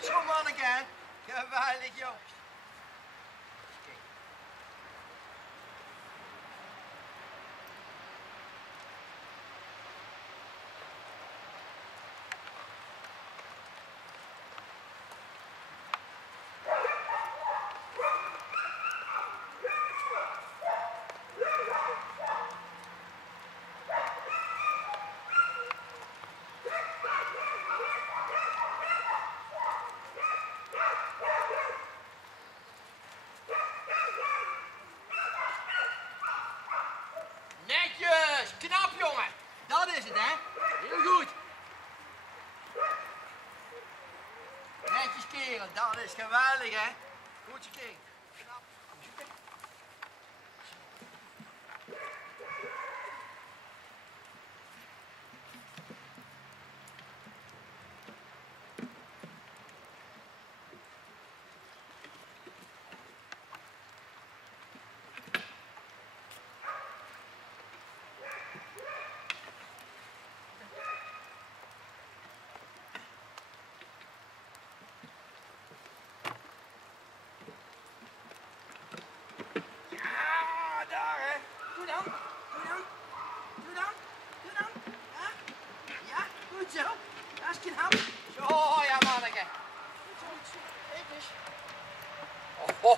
Goed zo, manneke. Geweldig, joh. Netjes, knap jongen. Dat is het, hè? Heel goed. Netjes kerel, dat is geweldig, hè? Goed zo kerel. Knap. Zo, dat is knap. Zo, ja manneke.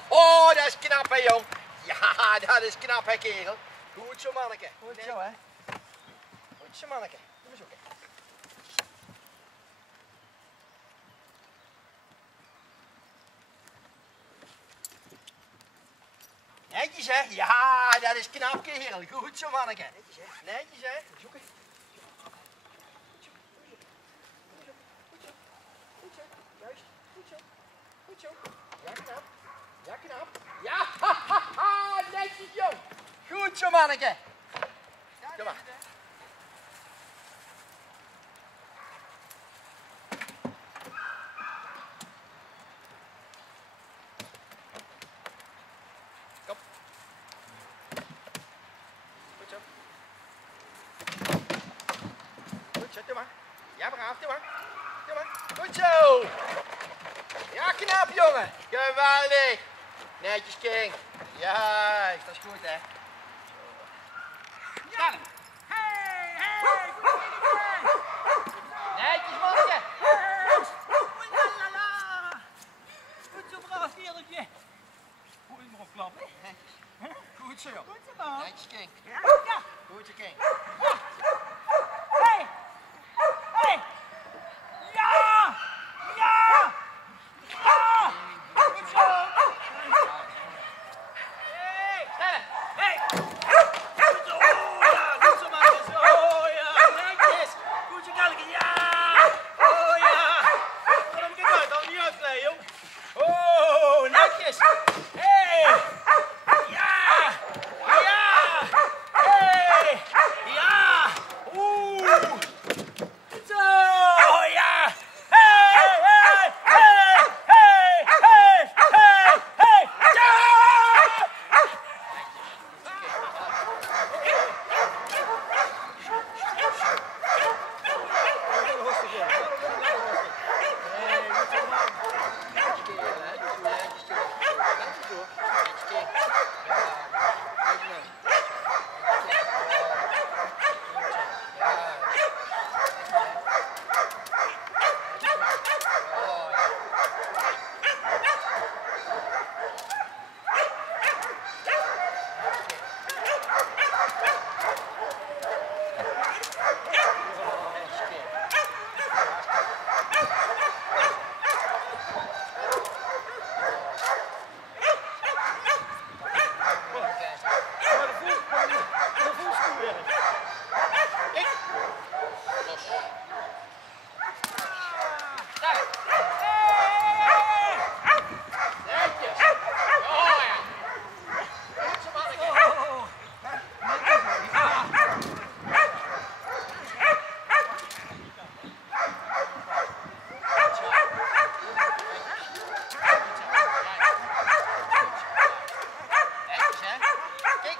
Oh, dat is knap hè jong. Ja, dat is knap hè kerel. Goed zo manneke. Goed zo hè. Goed zo manneke. Doe eens ook. Netjes hè. Ja, dat is knap kerel. Goed zo manneke. Netjes hè. Netjes hè. Zoeken. Juist, goed zo. Goed zo. Ja, knap. Ja, knap. Ja, hahaha, netjes jong. Goed zo, manneke. Kom maar. Kom. Goed zo. Goed zo, doe maar. Ja, braaf, doe maar. Doe maar. Goed zo. Ja, knap jongen. Geweldig. Netjes king. Juist, dat is goed hè. Staan. Hey, hey, Netjes mannetje. goed zo braaf kereltje. Moet je maar op klappen. Goed zo joh. Goed zo man. Netjes king. Ja. Goed zo king. Hey. Hey. Ja. Ja. Ja. Goed zo. Hey. Staan. Hey. Goed zo. Ja, goed zo man. Zo ja. Netjes. Goed zo kalken. Ja. Oh ja. Kom hem kijk uit. Dan niet uitglijden joh. Oh, netjes. Hey. Ja. Ja. Hey. Ja. Oeh. Zo. Ja. Hey. Hey. Hey. Hey. Hey. Hey. Hey. Ja. Netjes hè. Kijk.